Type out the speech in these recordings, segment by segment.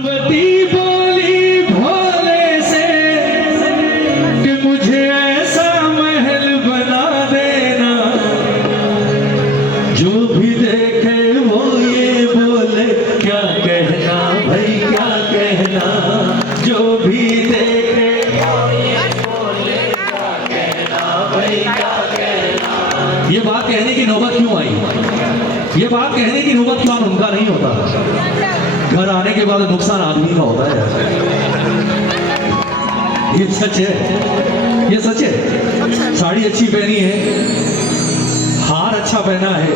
पार्वती बोली भोले से कि मुझे ऐसा महल बना देना, जो भी देखे वो ये बोले क्या कहना भाई क्या कहना, जो भी देखे वो ये बोले क्या कहना भाई क्या कहना। ये बात कहने की नौबत क्यों आई? ये बात कहने की नौबत क्यों उनका नहीं होता? घर आने के बाद नुकसान आदमी का होता है। ये सच है, ये सच है। साड़ी अच्छी पहनी है, हार अच्छा पहना है,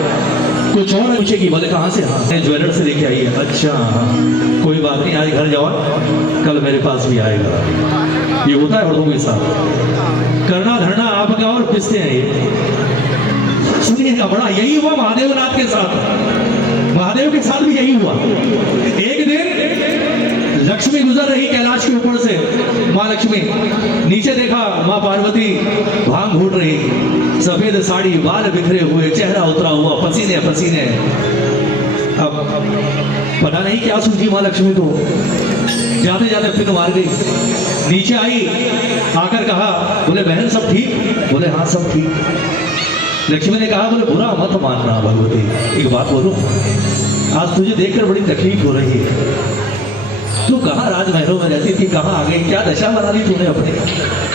कुछ और पूछेगी बोले कहाँ से? हाँ ज्वेलर से लेके आई है। अच्छा कोई बात नहीं, आज घर जाओ, कल मेरे पास भी आएगा। ये होता है औरतों के साथ, करना धरना आपका और पिसते हैं ये। सुनिएगा, बड़ा यही हुआ महादेव नाथ के साथ। महादेव के साथ भी यही हुआ। एक दिन लक्ष्मी गुजर रही कैलाश के ऊपर से, माँ लक्ष्मी नीचे देखा, माँ पार्वती भांग घूट रही, सफेद साड़ी, बाल बिखरे हुए, चेहरा उतरा हुआ, पसीने पसीने। अब पता नहीं क्या सूझी माँ लक्ष्मी को, जाते जाते फिर मार गई। नीचे आई, आकर कहा बोले बहन सब ठीक? बोले हाँ सब ठीक। लक्ष्मी ने कहा बोले बुरा मत मानना भगवती, एक बात बोलो, आज तुझे देखकर बड़ी तकलीफ हो रही है। तू कहाँ राजमहलों में रहती थी, कहाँ आ गई? क्या दशा बना ली तूने अपने?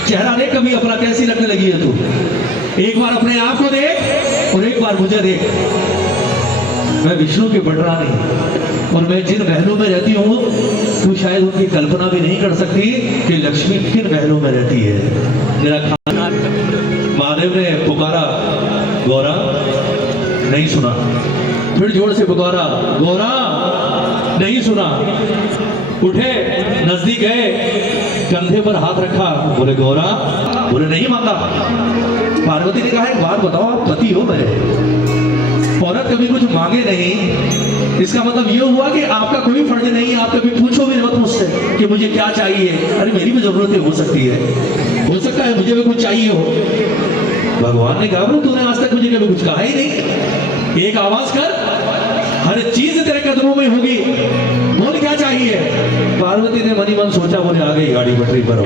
चेहरा देख कभी अपना, कैसी लगने लगी है तू? एक बार अपने आप को देख और एक बार मुझे देख। मैं विष्णु की बटरानी, और मैं जिन महलों में रहती हूँ तू शायद उनकी कल्पना भी नहीं कर सकती कि लक्ष्मी किन महलों में रहती है। मेरा खाना महादेव ने पुकारा, गौरा, नहीं सुना। फिर जोर से पुकारा, गौरा, नहीं सुना। उठे, नजदीक गए, कंधे पर हाथ रखा, बोले गौरा, बोले नहीं मांगा। पार्वती ने कहा एक बात बताओ, आप पति हो मेरे, औरत कभी कुछ मांगे नहीं, इसका मतलब ये हुआ कि आपका कोई फर्ज नहीं, आप कभी पूछो भी मत मुझसे कि मुझे क्या चाहिए। अरे मेरी भी जरूरतें हो सकती है, हो सकता है मुझे भी कुछ चाहिए हो। भगवान ने कहा तूने आज तक मुझे कभी कुछ कहा ही नहीं, एक आवाज कर, हर चीज तेरे कदमों में होगी, बोल क्या चाहिए। पार्वती ने मनी मन सोचा, बोले आ गई गाड़ी पटरी पर,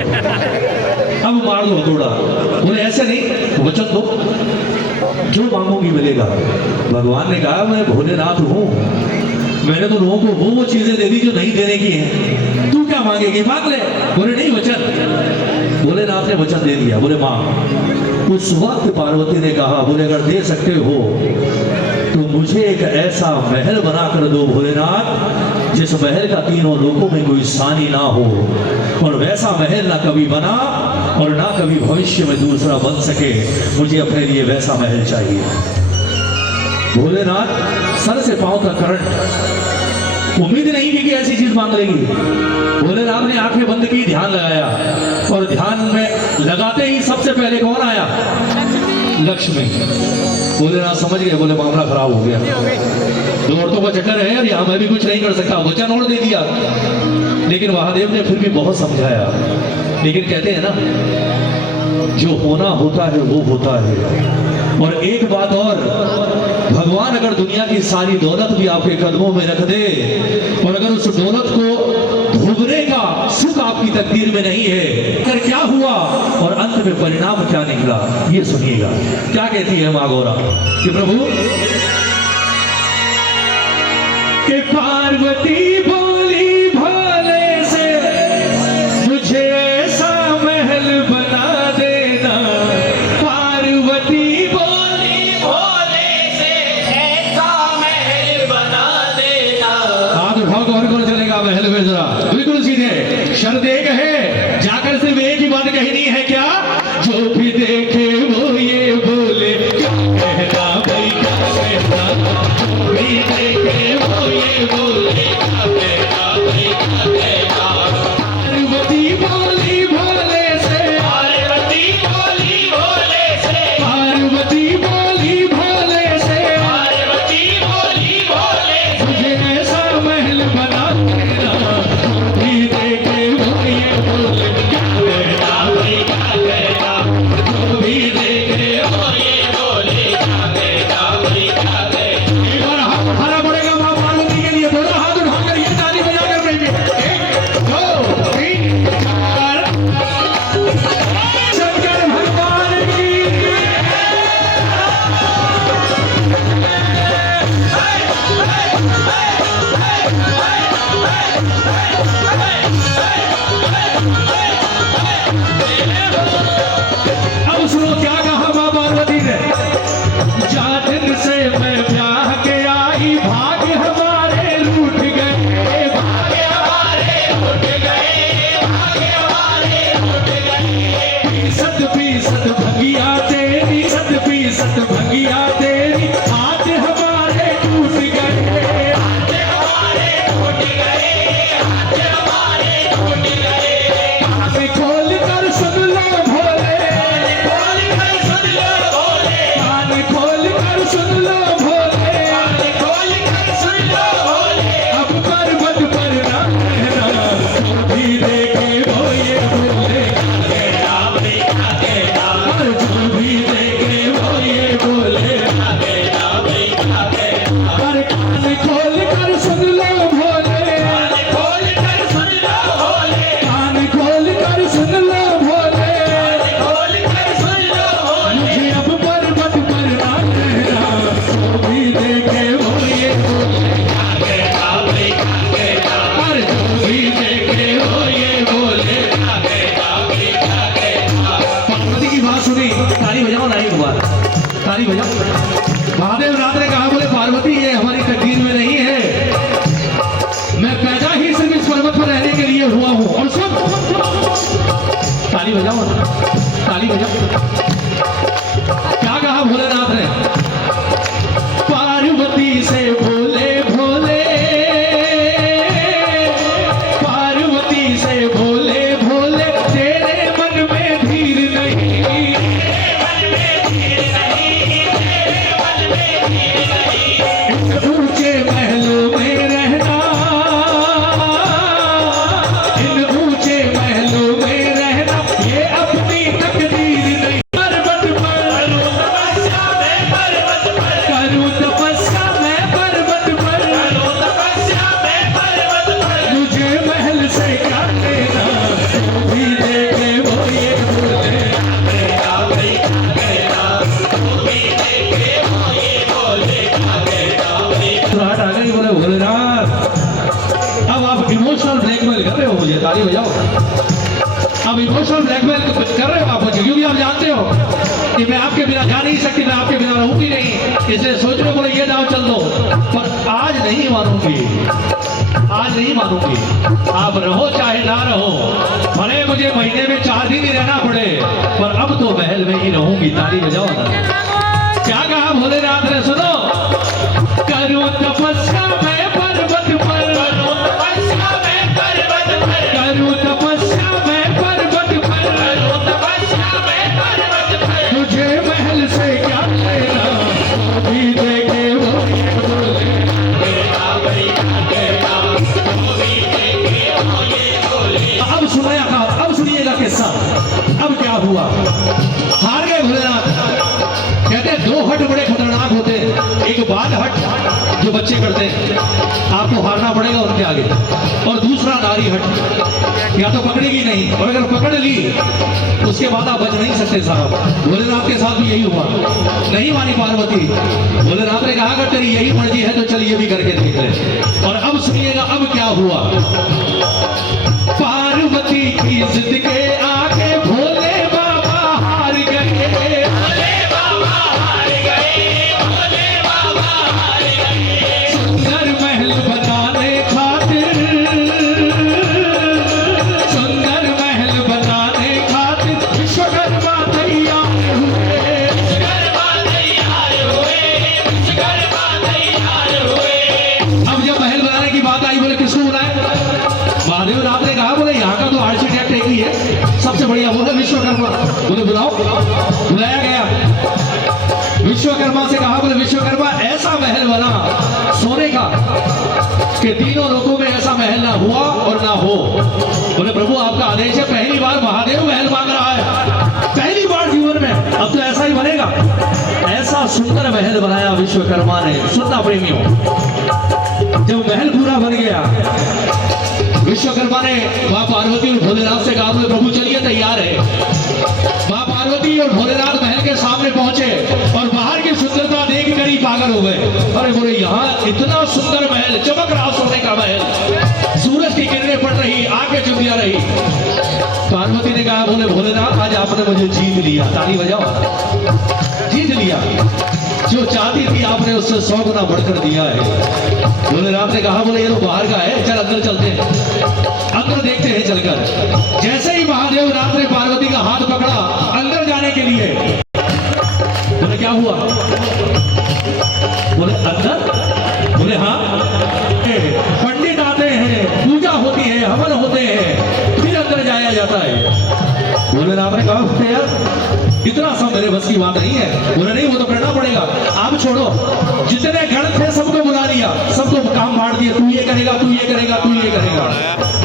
अब मार दो हथौड़ा। बोले ऐसे नहीं, वचन दो, जो मांगोगी मिलेगा। भगवान ने कहा मैं भोलेनाथ हूँ, मैंने तो लोगों को वो चीजें दे दी जो नहीं देने की है, तू क्या मांगेगी? मांग ले। बोले नहीं वचन। भोलेनाथ ने वचन दे दिया, बोले मांग। उस वक्त पार्वती ने कहा, बोले अगर दे सकते हो तो मुझे एक ऐसा महल बना कर दो भोलेनाथ, जिस महल का तीनों लोकों में कोई सानी ना हो, और वैसा महल ना कभी बना और ना कभी भविष्य में दूसरा बन सके। मुझे अपने लिए वैसा महल चाहिए। भोलेनाथ सर से पांव तक करंट, उम्मीद नहीं की कि ऐसी चीज मांग लेगी। भोलेनाथ ने आंखें बंद की, ध्यान लगाया, और ध्यान में लगाते ही सबसे पहले कौन आया? लक्ष्मी। भोलेनाथ समझ गए, बोले मामला खराब हो गया, दो औरतों का चक्कर है यार, यहाँ मैं भी कुछ नहीं कर सकता। वचन और दे दिया, लेकिन महादेव ने फिर भी बहुत समझाया। लेकिन कहते हैं ना, जो होना होता है वो होता है। और एक बात और, भगवान अगर दुनिया की सारी दौलत भी आपके कदमों में रख दे, और अगर उस दौलत को भोगने का सुख आपकी तकदीर में नहीं है, अगर क्या हुआ और अंत में परिणाम क्या निकला, ये सुनिएगा। क्या कहती है माँ गौरा कि प्रभु कि पार्वती बोली भोले से मुझे ऐसा महल बना देना। पार्वती बोली भोले से ऐसा महल बना देना। हाथ उठाओ, और कौन चलेगा महल में? जरा बिल्कुल सीधे। शर्त एक है, जाकर सिर्फ एक ही बात कहनी है, क्या? जो भी देखे वो ये बोले क्या कहना भाई क्या कहना, जो भी देखे वो ये बोले क्या कहना भाई क्या कहना। पार्वती बोली भोले से, पार्वती बोली भोले से, पार्वती बोली भोले से, पार्वती बोली भोले से, मुझे ऐसा महल बना देना, जो भी देखे वो ये बोले ब्लैकमेल कर रहे हो मुझे, ताली बजाओ। अब इमोशनल ब्लैकमेल कर रहे हो आप मुझे, क्योंकि आप जानते हो कि मैं आपके बिना जा नहीं सकती, मैं आपके बिना रहूंगी नहीं, इसलिए सोच रहे बोले ये दाव चल दो, पर आज नहीं मानूंगी, आज नहीं मानूंगी। आप रहो चाहे ना रहो, भले मुझे महीने में 4 दिन ही रहना पड़े, पर अब तो महल में ही रहूंगी। ताली बजाओ ना। क्या कहा भोलेनाथ ने, सुनो। करूं तपस्या मैं पर्वत पर, करूं तपस्या मैं पर्वत पर, करूं तपस्या मैं पर्वत पर, करूं तपस्या मैं पर्वत पर, तुझे महल से क्या लेना, अभी देखे वो अब सुनाया, अब सुनिएगा किस्सा। अब क्या हुआ, हार गए भोलेनाथ। कहते हैं 2 हट बड़े खतरनाक होते हैं, एक बाल हट जो बच्चे करते हैं, आपको हारना पड़ेगा उनके आगे, और दूसरा नारी हट, या तो पकड़ेगी नहीं, और अगर पकड़ ली उसके बाद आप बच नहीं सकते साहब। भोलेनाथ के साथ भी यही हुआ, नहीं मानी पार्वती। भोलेनाथ ने कहा अगर तेरी यही मर्जी है तो चल ये भी करके देख ले। और अब सुनिएगा अब क्या हुआ। पार्वती की जिद के आगे भोले बाबा हार गए, भोले बाबा हार गए, भोले बाबा हार गए। सुंदर महल बनाने खातिर, सुंदर महल बनाने खातिर विश्वकर्मा तैयार हुए, विश्वकर्मा तैयार हुए, विश्वकर्मा तैयार हुए। अब जब महल बनाने की बात आई, बोले किसको बुलाए। महादेव नाथ ने कहा बोले यहाँ का तो आर्किटेक्ट एक ही है, सबसे बढ़िया वो है विश्वकर्मा। बोले बुलाओ। बुलाया गया, विश्वकर्मा से कहा बोले विश्वकर्मा ऐसा महल बना सोने का कि तीनों लोगों में ऐसा महल ना हुआ और ना हो। बोले प्रभु आपका आदेश है, पहली बार महादेव महल मांग रहा है, पहली बार जीवन में, अब तो ऐसा ही बनेगा। ऐसा सुंदर महल बनाया विश्वकर्मा ने। सुनना प्रेमियों, जब महल पूरा बन गया, विश्वकर्मा ने मां पार्वती और भोलेनाथ से कहा बोले प्रभु चलिए तैयार है। मां पार्वती और भोलेनाथ महल के सामने पहुंचे और बाहर की सुंदरता देख कर ही पागल हो गए। अरे बोले यहाँ इतना सुंदर महल, चमक रहा सोने का महल, सूरज की किरणें पड़ रही, आंखें चुंधिया रही। पार्वती ने कहा बोले भोलेनाथ आज आपने मुझे जीत लिया। ताली बजाओ। जीत लिया, जो चाहती थी आपने उससे 100 गुना बढ़कर दिया है। भोलेनाथ ने कहा बोले ये तो बाहर का है, चल अंदर चलते हैं, अंदर देखते हैं चलकर। जैसे ही महादेव नाथ ने पार्वती का हाथ पकड़ा अंदर जाने के लिए, बोले क्या हुआ। बोले अंदर, बोले हाँ। पंडित आते हैं, पूजा होती है, हवन होते हैं, फिर अंदर जाया जाता है। भोलेनाथ ने कहा यार इतना सब मेरे बस की बात नहीं है। बोले नहीं वो तो करना पड़ेगा। आप छोड़ो, जितने गण थे सबको बुला लिया, सबको काम बांट दिया, तू ये करेगा, तू ये करेगा, तू ये करेगा।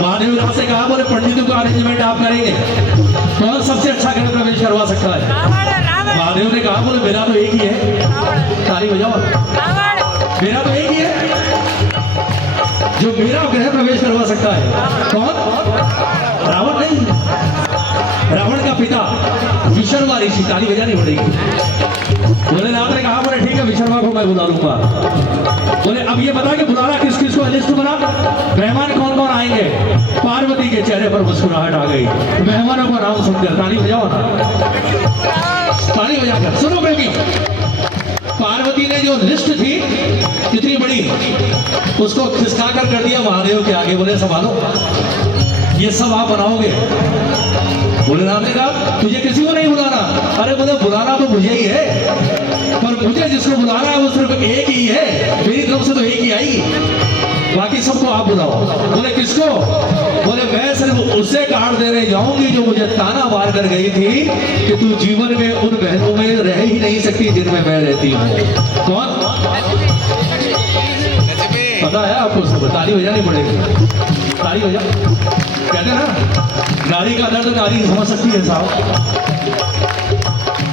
महादेव नाथ से कहा बोले पंडितों का अरेंजमेंट आप करेंगे, कौन सबसे अच्छा गृह प्रवेश करवा सकता है। महादेव ने कहा बोले मेरा तो एक ही है। ताली बजाओ। मेरा तो एक ही है जो मेरा गृह प्रवेश करवा सकता है। कौन? रावण नहीं, रावण का पिता विश्वकर्मा ऋषि। ताली बजानी पड़ेगी। भोलेनाथ ने कहा बोले ठीक है विश्वकर्मा को मैं बुला लूंगा। बोले अब ये बता के बुलाना किस किस को, लिस्ट बना, मेहमान कौन कौन आएंगे। पार्वती के चेहरे पर मुस्कुराहट आ गई, मेहमानों का नाम सुनकर। ताली बजाओ ना, ताली बजाकर। सुनो बेबी, पार्वती ने जो लिस्ट थी इतनी बड़ी, उसको खिसका कर दिया महादेव के आगे। बोले संभालो, ये सब आप बनाओगे। भोलेनाथ ने कहा तुझे किसी को नहीं बुलाना। अरे बोले बुलाना तो मुझे ही है, पर मुझे जिसको बुलाना है वो सिर्फ एक ही है, मेरी तरफ से तो एक ही आई, बाकी सबको आप बुलाओ। बोले किसको? बोले मैं सिर्फ उससे कार्ड देने जाऊंगी जो मुझे ताना मार कर गई थी कि तू जीवन में उन बहनों में रह ही नहीं सकती जिनमें मैं रहती हूँ। कौन? पता है आपको? सब ताली बजानी पड़ेगी। ताली बजा। कहते ना नारी का दर्द नारी समझ सकती है साहब।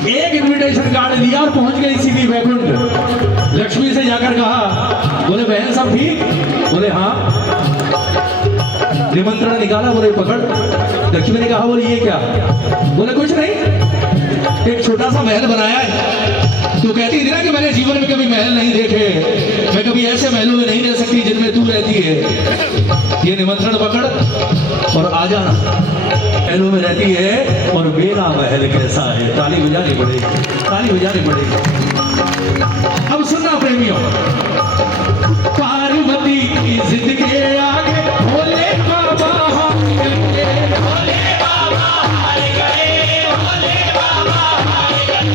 एक इनविटेशन कार्ड लिया और पहुंच गई सीधी वैकुंठ। लक्ष्मी से जाकर कहा बोले बहन सब ठीक? बोले हाँ। निमंत्रण निकाला, बोले पकड़। लक्ष्मी ने कहा बोले ये क्या? बोले कुछ नहीं, एक छोटा सा महल बनाया है, तू कहती थी ना कि मैंने जीवन में कभी महल नहीं देखे, मैं कभी ऐसे महलों में नहीं रह सकती जिनमें तू रहती है। ये निमंत्रण पकड़ और आ जाना। महलों में रहती है और मेरा महल कैसा है। ताली बजानी पड़ेगी, ताली बजानी पड़ेगी। अब सुनना प्रेमियों, पार्वती की जिद के आगे भोले बाबा हार गए, भोले बाबा हार गए, भोले बाबा हार गए।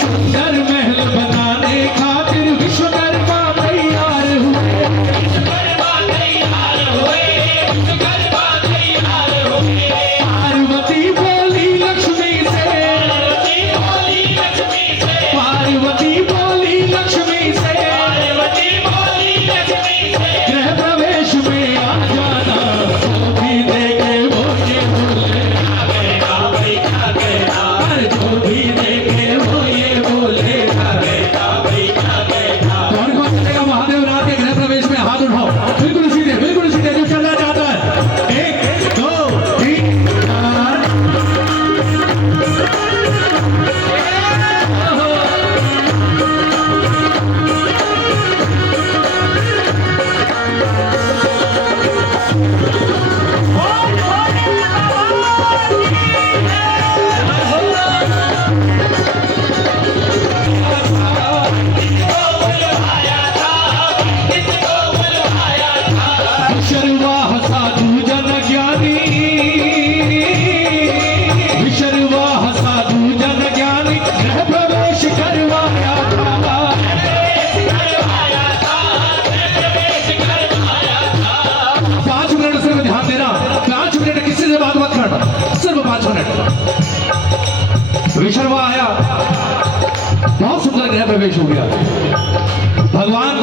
सुंदर महल बनाने खातिर विश्वकर्मा तैयार हुए, विश्वकर्मा तैयार हुए, विश्वकर्मा तैयार हुए। पार्वती बोली लक्ष्मी से, पार्वती बोली लक्ष्मी से, पार्वती बोली लक्ष्मी से, पार्वती बोली लक्ष्मी से, गृह प्रवेश में आ जाना, जो भी देखे वो ये बोले, जो भी देखे वो ये बोले। कौन कौन चलेगा महादेव रात के गृह प्रवेश में? हाथ उठाओ, बिल्कुल सीधे, बिल्कुल सीधे, जो चलना चाहता है। 1 2 3 4। विशर्वाह साधु जन ज्ञानी, विशर्वाह साधु जन ज्ञानी, गृह प्रवेश करवाया था, 5 मिनट सिर्फ ध्यान देना, 5 मिनट किसी से बात मत करना, सिर्फ 5 मिनट। विशर्वा आया, बहुत सुंदर गृह प्रवेश हो गया। भगवान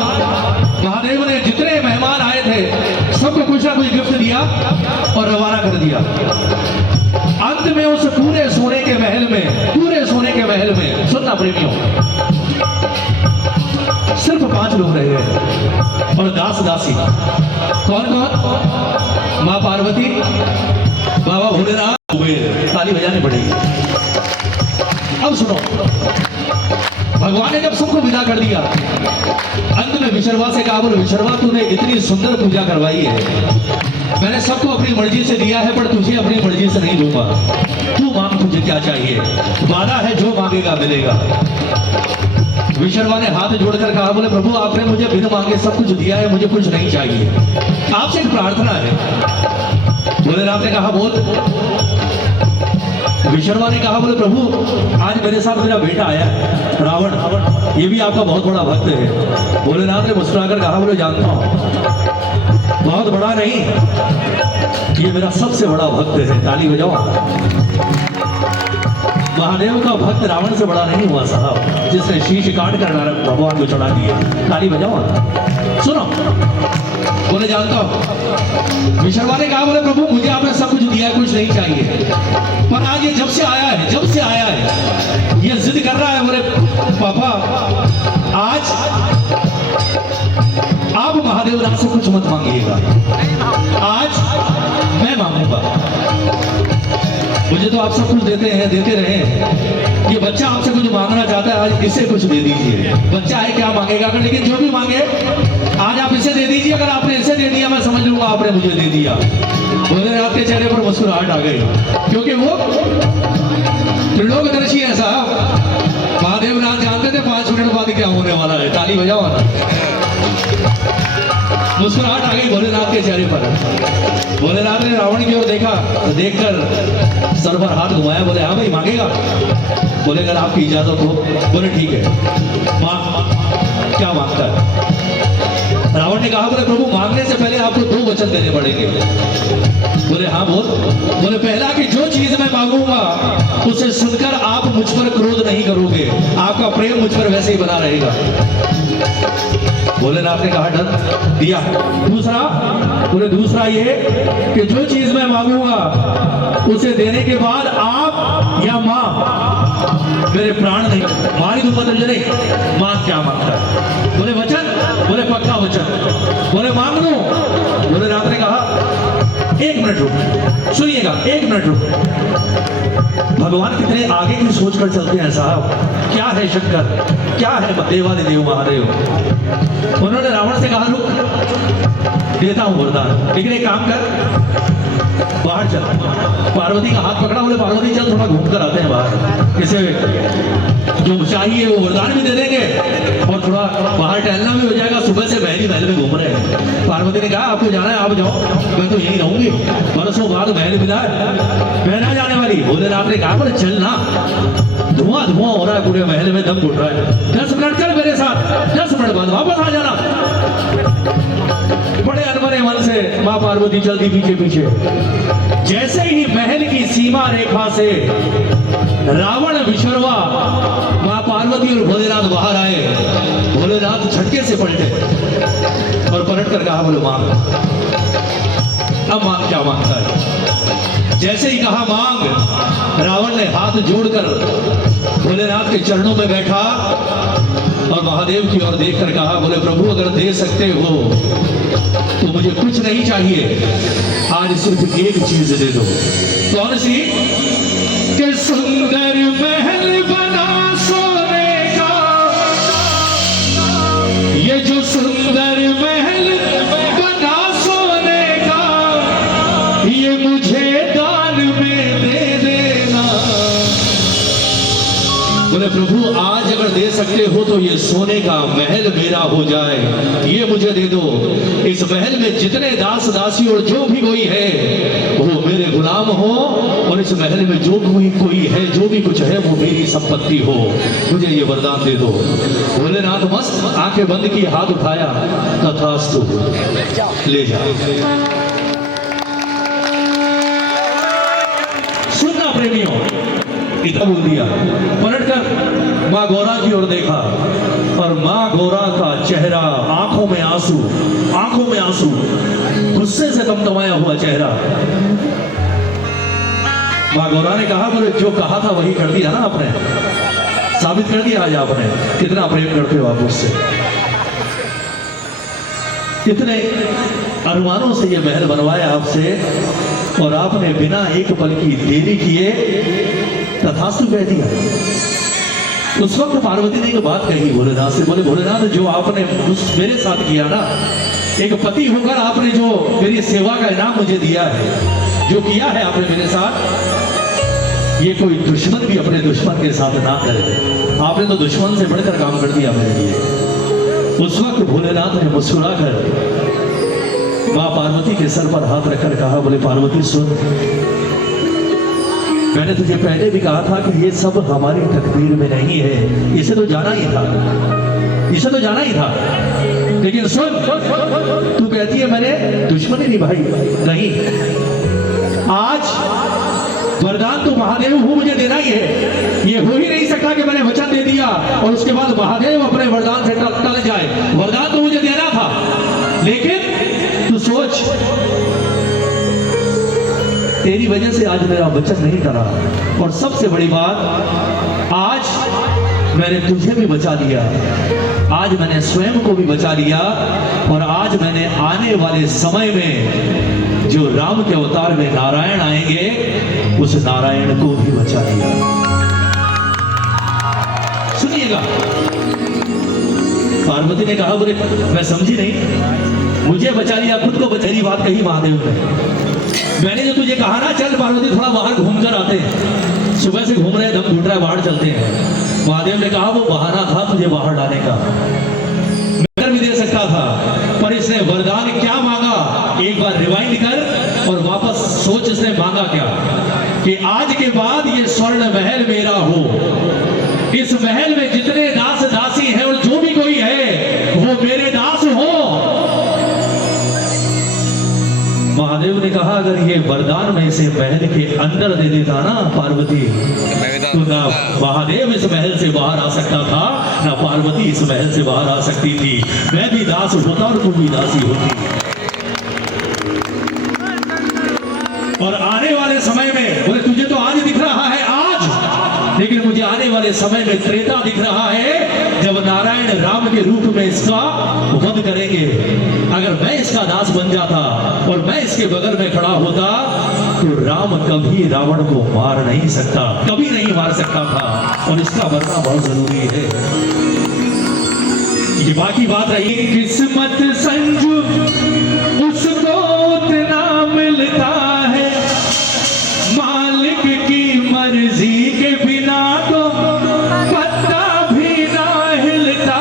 महादेव ने जितने मेहमान आए थे सबको कुछ ना कुछ गिफ्ट दिया और रवाना कर दिया। अंत में उस पूरे सोने के महल में, पूरे सोने के महल में, सुनना प्रेमियों, सिर्फ 5 लोग रह गए और दास दासी। कौन कौन? माँ पार्वती, बाबा भोलेनाथ, कुबेर। ताली बजानी पड़ेगी। अब सुनो, भगवान ने जब सबको विदा कर दिया, अंत में विशर्वा से कहा, बोले विशर्वा तूने इतनी सुंदर पूजा करवाई है, मैंने सबको अपनी मर्जी से दिया है, पर तुझे अपनी मर्जी से नहीं दूंगा। तू मांग, तुझे क्या चाहिए? वादा है जो मांगेगा मिलेगा। विशर्वा ने हाथ जोड़कर कहा, बोले प्रभु आपने मुझे बिना मांगे सब कुछ दिया है, मुझे कुछ नहीं चाहिए, आपसे एक प्रार्थना है। भोलेनाथ ने कहा बोल। विशर्वा ने कहा, बोले प्रभु आज मेरे साथ मेरा बेटा आया है रावण, ये भी आपका बहुत बड़ा भक्त है। भोलेनाथ ने मुस्कुराकर कहा, बोले जानता हूं, बहुत बड़ा नहीं, ये मेरा सबसे बड़ा भक्त है। ताली बजाओ। महादेव का भक्त रावण से बड़ा नहीं हुआ साहब, जिसने शीश काट कर भगवान को चढ़ा दिए। ताली बजाओ। सुनो, बोले जानता हूं। विशर्वा ने कहा, बोले प्रभु मुझे आपने सब कुछ दिया है, कुछ नहीं चाहिए, पर आज ये जब से आया है, जब से आया है, ये जिद कर रहा है, बोले पापा आज आप महादेव रात से कुछ मत मांगिएगा, आज मैं मांगूंगा। मुझे तो आप सब कुछ देते हैं, देते रहे। ये बच्चा आपसे कुछ मांगना चाहता है, आज इसे कुछ दे दीजिए। बच्चा है क्या मांगेगा, अगर लेकिन जो भी मांगे आज आप इसे दे दीजिए। अगर आपने इसे दे दिया मैं समझ लूंगा आपने मुझे दे दिया। भोलेनाथ के चेहरे पर मुस्कुराहट आ गई, क्योंकि वो त्रिलोकदर्शी है साहब। महादेव नाथ जानते थे 5 मिनट बाद क्या होने वाला है। ताली बजाओ ना। मुस्कुराहट आ गई भोलेनाथ के चेहरे पर। भोलेनाथ ने रावण की ओर देखा, तो देखकर सर पर हाथ घुमाया, बोले हाँ भाई मांगेगा? बोले अगर आपकी इजाजत हो। बोले ठीक है, मांग, क्या मांगता है? रावण ने कहा, बोले प्रभु मांगने से पहले आपको 2 वचन देने पड़ेंगे। बोले हाँ बोल। बोले पहला कि जो चीज मैं मांगूंगा उसे सुनकर आप मुझ पर क्रोध नहीं करोगे, आपका प्रेम मुझ पर वैसे ही बना रहेगा। भोलेनाथ ने कहा डन, दिया। दूसरा, बोले दूसरा ये कि जो चीज मैं मांगूंगा उसे देने के बाद आप या मां मेरे प्राण नहीं, मारी दूंगा तो नहीं। मां क्या मांगता है? बोले वचन। बोले पक्का वचन। बोले मांग लो। भोलेनाथ ने कहा एक मिनट रुक, सुनिएगा, एक मिनट रुक। भगवान कितने आगे की सोच कर चलते हैं साहब। क्या है शंकर, क्या है देवादि देव महादेव। उन्होंने रावण से कहा रुक, देता हूं वरदान, लेकिन एक काम कर, बाहर चल। पार्वती का हाथ पकड़ा, बोले पार्वती चल थोड़ा घूम कर आते हैं बाहर, इसे जो चाहिए वो वरदान भी दे देंगे और थोड़ा बाहर टहलना भी हो जाएगा। सुबह से महल में घूम रहे हैं। पार्वती ने कहा आपको जाना है आप जाओ, मैं तो यहीं रहूंगी, बरसों बाद महल विदा है, मैं ना जाने वाली। भोलेनाथ ने कहा बोले चल ना, धुआं धुआं हो रहा है पूरे महल में, दम घुट रहा है, 10 मिनट चल मेरे साथ, 10 मिनट बाद वापस आ जाना। बड़े अनबने मन से मां पार्वती चलती पीछे पीछे। जैसे ही महल की सीमा रेखा से रावण विशर्वा, मां पार्वती और भोलेनाथ बाहर आए। भोलेनाथ झटके से पलटे और पलट कर कहा बोले मांग, अब मांग क्या मांगता है। जैसे ही कहा मांग, रावण ने हाथ जोड़कर भोलेनाथ के चरणों में बैठा और महादेव की ओर देखकर कहा बोले प्रभु अगर दे सकते हो तो मुझे कुछ नहीं चाहिए, आज सिर्फ एक चीज दे दो। कौन सी? कि सुंदर महल बना सोने का, ये जो सुंदर महल बना सोने का, ये मुझे दान में दे देना। बोले प्रभु आज अगर दे सकते हो तो ये सोने का महल मेरा हो जाए, ये मुझे दे दो। इस महल में जितने दास दासी और जो भी कोई है वो मेरे गुलाम हो, और इस महल में जो भी कोई है, जो भी कुछ है वो मेरी संपत्ति हो, मुझे ये वरदान दे दो। भोलेनाथ मस्त आंखें बंद की, हाथ उठाया, तथास्तु, ले जा। सुनना प्रेमियों, इतना बोल दिया। पलटकर मां गौरा की ओर देखा और मां गौरा का चेहरा, आंखों में आंसू, आंखों में आंसू, गुस्से से तमतमाया हुआ चेहरा। मां गौरा ने कहा बोले जो कहा था वही कर दिया ना आपने, साबित कर दिया आज आपने कितना प्रेम करते हो आप उससे। कितने अरमानों से ये महल बनवाया आपसे और आपने बिना एक पल की देरी किए तथास्तु कह दिया। उस वक्त पार्वती ने एक बात कही भोलेनाथ से, बोले भोलेनाथ जो आपने मेरे साथ किया ना, एक पति होकर आपने जो मेरी सेवा का इनाम मुझे दिया है, जो किया है आपने मेरे साथ, ये कोई दुश्मन भी अपने दुश्मन के साथ ना करे। आपने तो दुश्मन से बढ़कर काम कर दिया मेरे लिए। उस वक्त भोलेनाथ ने मुस्कुरा कर मां पार्वती के सर पर हाथ रखकर कहा बोले पार्वती सुन, मैंने तुझे पहले भी कहा था कि ये सब हमारी तकदीर में नहीं है, इसे तो जाना ही था, इसे तो जाना ही था। लेकिन सुन, तू कहती है मैंने दुश्मनी निभाई, नहीं, आज वरदान तो महादेव हूं मुझे देना ही है। ये हो ही नहीं सकता कि मैंने वचन दे दिया और उसके बाद महादेव अपने वरदान से टल जाए। वरदान तो मुझे देना था, लेकिन तू सोच, तेरी वजह से आज मेरा वचन नहीं टला, और सबसे बड़ी बात, आज मैंने तुझे भी बचा लिया, आज मैंने स्वयं को भी बचा लिया, और आज मैंने आने वाले समय में जो राम के अवतार में नारायण आएंगे, उस नारायण को भी बचा लिया। सुनिएगा, पार्वती ने कहा बोले मैं समझी नहीं, मुझे बचा लिया, खुद को बचाई बात कही महादेव ने। मैंने जो तुझे कहा ना चल पार्वती थोड़ा बाहर घूम कर आते हैं, सुबह से घूम रहे हैं, दम घुट रहा है, बाहर चलते हैं। महादेव ने कहा वो बहाना था तुझे बाहर लाने का, मैं भी दे सकता था, पर इसने वरदान क्या मांगा, एक बार रिवाइंड कर और वापस सोच इसने मांगा क्या, कि आज के बाद ये स्वर्ण महल मेरा हो, इस महल में जितने दास दासी हैं और जो भी कोई है वो मेरे दास हो। महादेव ने कहा अगर ये वरदान में इसे महल के अंदर दे देता ना पार्वती, तो ना महादेव इस महल से बाहर आ सकता था, ना पार्वती इस महल से बाहर आ सकती थी। मैं भी दास होता और तुम भी दासी होती। और आने वाले समय में बोले तुझे तो आज दिख रहा है आज, लेकिन मुझे आने वाले समय में त्रेता दिख रहा है, जब नारायण राम के रूप में इसका वध करेंगे। अगर मैं इसका दास बन जाता और मैं इसके बगल में खड़ा होता तो राम कभी रावण को मार नहीं सकता, कभी नहीं मार सकता था। और इसका मरना बहुत जरूरी है। ये बाकी बात रही, किस्मत संजू उसको उतना मिलता है, मालिक की मर्जी के बिना तो पत्ता भी ना हिलता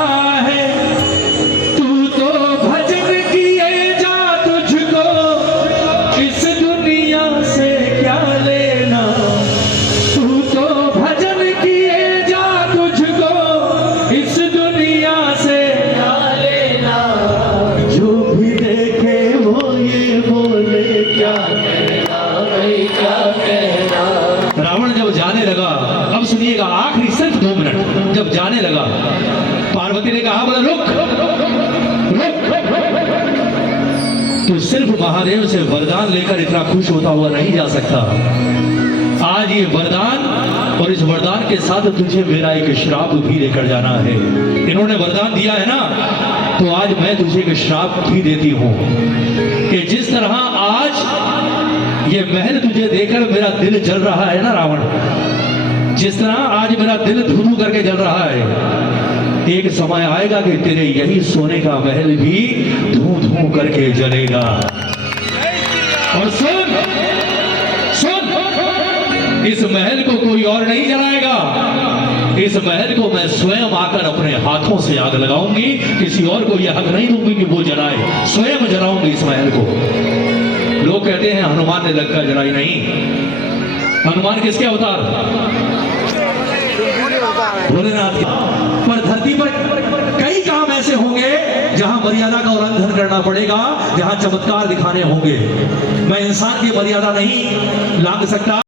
है। तू तो भजन किए जा, तुझको इस दुनिया से क्या लेना। तू तो भजन किए जा, तुझको इस दुनिया से क्या लेना। जो भी देखे वो ये बोले क्या कहना, भाई क्या कहना। रावण जब जाने लगा, अब सुनिएगा आखिरी सिर्फ 2 मिनट, जब जाने लगा पार्वती ने कहा, बोला रुक रुक। तू सिर्फ महादेव से वरदान लेकर इतना खुश होता हुआ नहीं जा सकता। आज ये वरदान और इस वरदान के साथ तुझे मेरा एक श्राप भी लेकर जाना है। इन्होंने वरदान दिया है ना, तो आज मैं तुझे एक श्राप भी देती हूं कि जिस तरह आज ये महल तुझे देकर मेरा दिल जल रहा है ना रावण, जिस तरह आज मेरा दिल धुनु करके जल रहा है, एक समय आएगा कि तेरे यही सोने का महल भी धू धू करके जलेगा। और सुन सुन, इस महल को कोई और नहीं जलाएगा, इस महल को मैं स्वयं आकर अपने हाथों से आग लगाऊंगी। किसी और को यह हक नहीं दूंगी कि वो जलाए, स्वयं जलाऊंगी इस महल को। लोग कहते हैं हनुमान ने लंका जलाई, नहीं। हनुमान किसके अवतार? भोलेनाथ के। पर धरती पर कई काम ऐसे होंगे जहां मर्यादा का उल्लंघन करना पड़ेगा, जहां चमत्कार दिखाने होंगे। मैं इंसान की मर्यादा नहीं लांघ सकता।